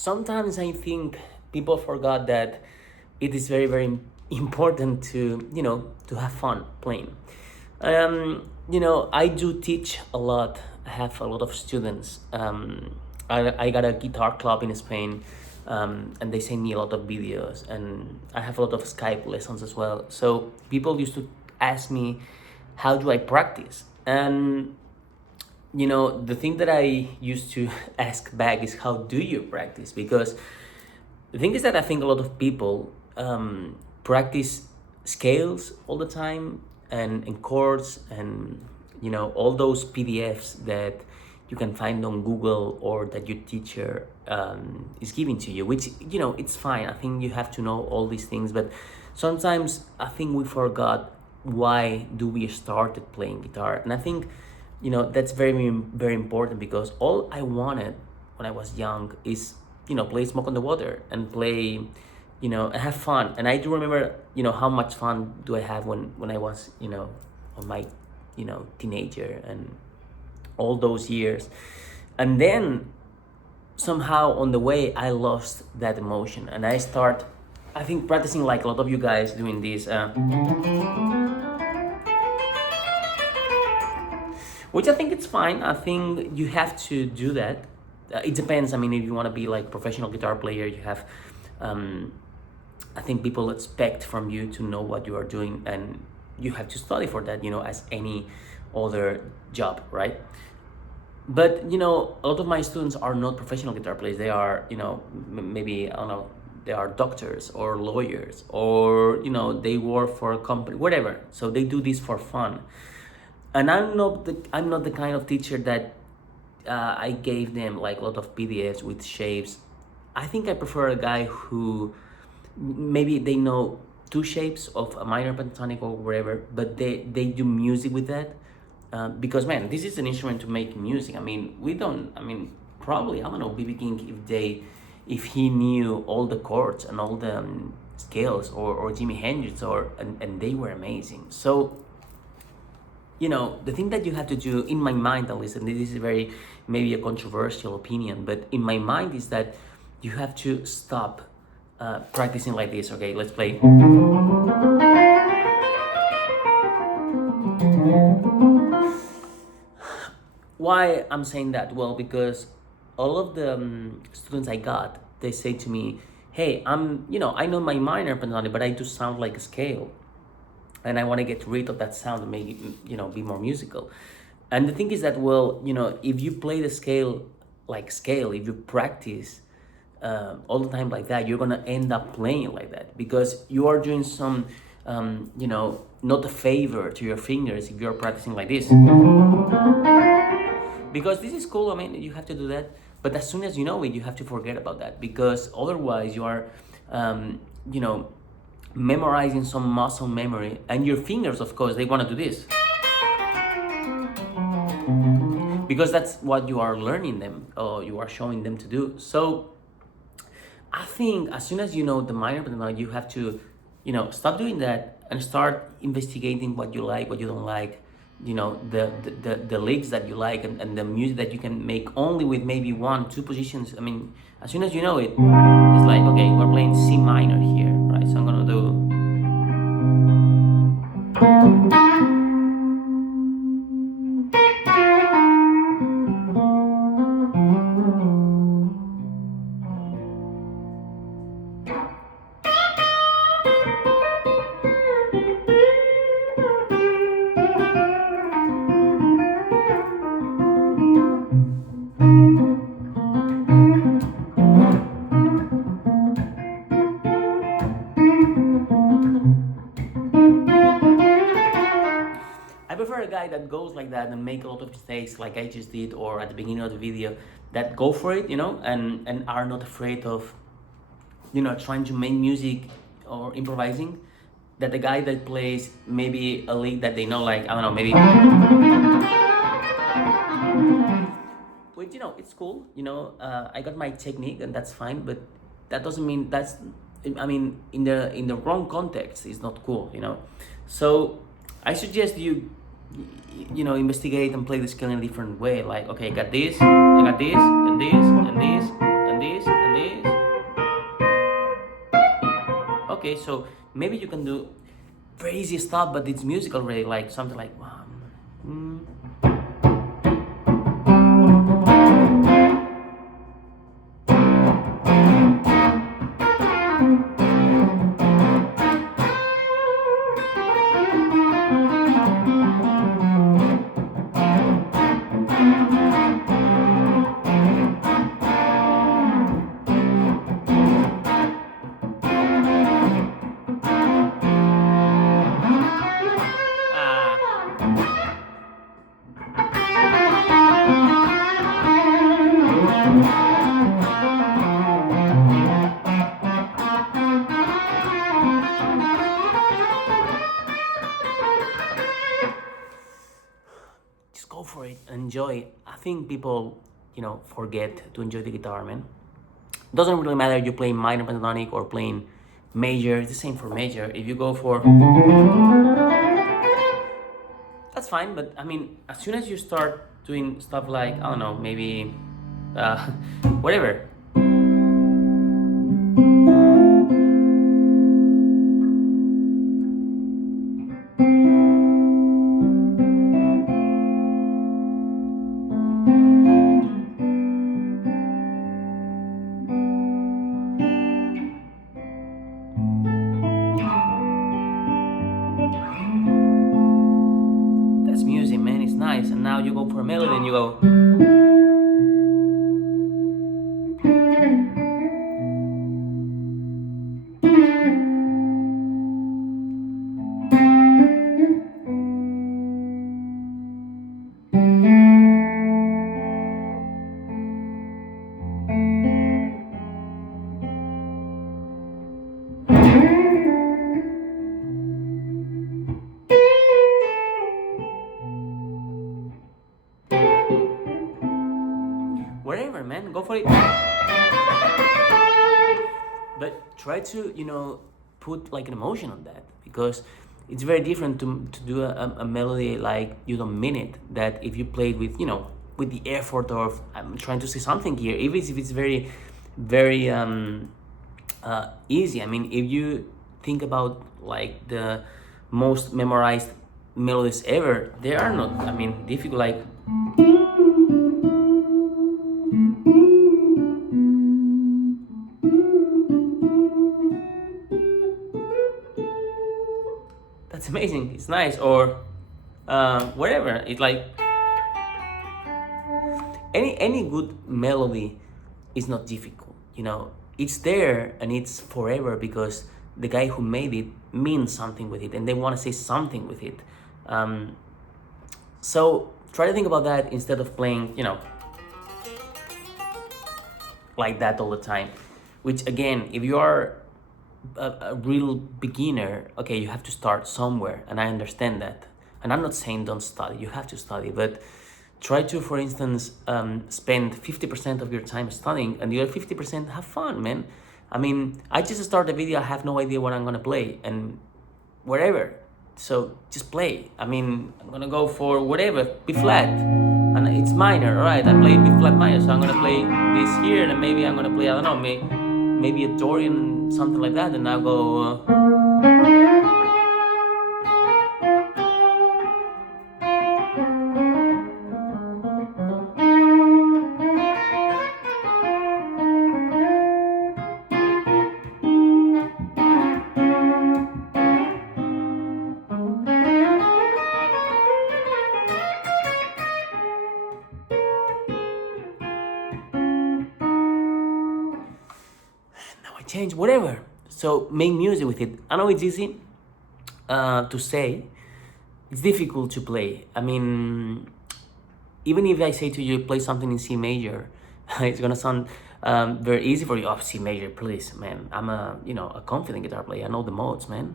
sometimes I think people forgot that it is very, very important to, to have fun playing. I do teach a lot. I have a lot of students. I got a guitar club in Spain, and they send me a lot of videos, and I have a lot of Skype lessons as well. So people used to ask me, how do I practice? And the thing that I used to ask back is, how do you practice? Because the thing is that I think a lot of people practice scales all the time, and chords, and all those PDFs that you can find on Google or that your teacher is giving to you, which it's fine. I think you have to know all these things, but sometimes I think we forgot why do we started playing guitar. And I think that's very, very important, because all I wanted when I was young is play Smoke on the Water and play and have fun. And I do remember how much fun do I have when I was on my teenager and all those years. And then somehow on the way I lost that emotion, and I start, I think, practicing like a lot of you guys doing this, which I think it's fine. I think you have to do that. It depends. I mean, if you want to be like professional guitar player, you have, I think people expect from you to know what you are doing, and you have to study for that, as any other job, right? But a lot of my students are not professional guitar players. They are, maybe, I don't know, they are doctors or lawyers, or they work for a company, whatever. So they do this for fun. And I'm not the kind of teacher that I gave them like a lot of PDFs with shapes. I think I prefer a guy who maybe they know two shapes of a minor pentatonic or whatever, but they do music with that. Because man, this is an instrument to make music. I mean, probably, I don't know, B.B. King, if he knew all the chords and all the scales, or Jimi Hendrix, and they were amazing. So the thing that you have to do, in my mind at least, and this is very, maybe a controversial opinion, but in my mind, is that you have to stop practicing like this. Okay, let's play. Why I'm saying that? Well, because all of the students I got, they say to me, hey, I know my minor pentatonic, but I do sound like a scale, and I want to get rid of that sound and make it, be more musical. And the thing is that, well, if you play the scale, if you practice all the time like that, you're gonna end up playing like that, because you are doing some, not a favor to your fingers if you're practicing like this. Because this is cool, I mean, you have to do that, but as soon as you know it, you have to forget about that, because otherwise you are, memorizing some muscle memory, and your fingers, of course, they want to do this, because that's what you are learning them, or you are showing them to do. So I think as soon as you know the minor pentatonic, you have to stop doing that and start investigating what you like, what you don't like, the licks that you like, and the music that you can make only with maybe 1-2 positions. I mean, as soon as you know it, it's like, okay, we're playing C minor here, right? So I'm gonna do. I prefer a guy that goes like that and make a lot of mistakes like I just did, or at the beginning of the video, that go for it, and are not afraid of, trying to make music or improvising. That the guy that plays maybe a lick that they know, like, I don't know, maybe, which, it's cool, I got my technique and that's fine, but that doesn't mean in the wrong context, it's not cool, So I suggest you investigate and play the scale in a different way. Like, okay, I got this, and this, and this, and this, and this, Okay, so maybe you can do very easy stuff, but it's musical already, like something like mm, just go for it, enjoy. I think people, forget to enjoy the guitar, man. Doesn't really matter if you play minor pentatonic or playing major. It's the same for major. If you go for, that's fine. But I mean, as soon as you start doing stuff like, I don't know, maybe uh, whatever. That's music, man. It's nice. And now you go for a melody and you go. Wherever, man, go for it. But try to, put like an emotion on that, because it's very different to do a melody like you don't mean it. That if you play it with the effort of I'm trying to say something here, even if it's very, very easy. I mean, if you think about like the most memorized melodies ever, they are not, I mean, difficult. Like that's amazing. It's nice. Or whatever. It's like any good melody is not difficult. It's there and it's forever because the guy who made it means something with it, and they want to say something with it. So try to think about that instead of playing, like that all the time. Which again, if you are a real beginner, okay, you have to start somewhere, and I understand that. And I'm not saying don't study, you have to study, but try to, for instance, spend 50% of your time studying and the other 50% have fun, man. I mean, I just started a video, I have no idea what I'm gonna play, and wherever. So just play. I mean, I'm gonna go for whatever, B flat, and it's minor, all right? I play B flat minor, so I'm gonna play this here, and maybe I'm gonna play, I don't know, maybe a Dorian, something like that, and I'll go. Change whatever. So make music with it. I know it's easy to say, it's difficult to play. I mean, even if I say to you play something in C major, it's gonna sound very easy for you. Oh, C major, please, man. I'm a confident guitar player. I know the modes, man.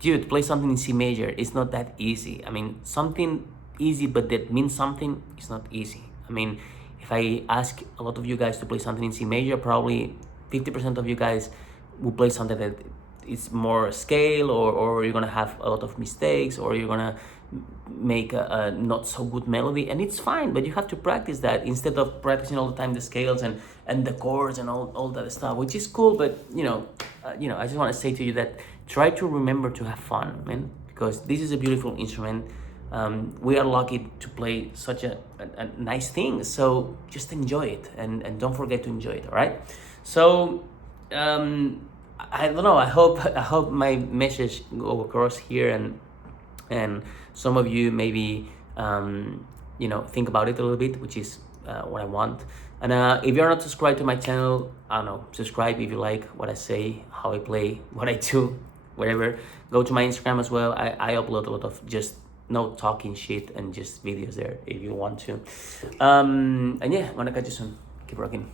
Dude, play something in C major. It's not that easy. I mean, something easy but that means something is not easy. I mean, if I ask a lot of you guys to play something in C major, probably 50% of you guys will play something that it's more scale, or you're gonna have a lot of mistakes, or you're gonna make a not so good melody, and it's fine, but you have to practice that instead of practicing all the time the scales and the chords and all that stuff, which is cool. But I just want to say to you that try to remember to have fun, man, because this is a beautiful instrument. We are lucky to play such a nice thing, so just enjoy it, and don't forget to enjoy it. All right, so I don't know, I hope my message go across here, and some of you maybe think about it a little bit, which is what I want. And if you're not subscribed to my channel, I don't know, subscribe if you like what I say, how I play, what I do, whatever. Go to my Instagram as well. I upload a lot of just no talking shit and just videos there if you want to. And yeah, wanna catch you soon. Keep rocking.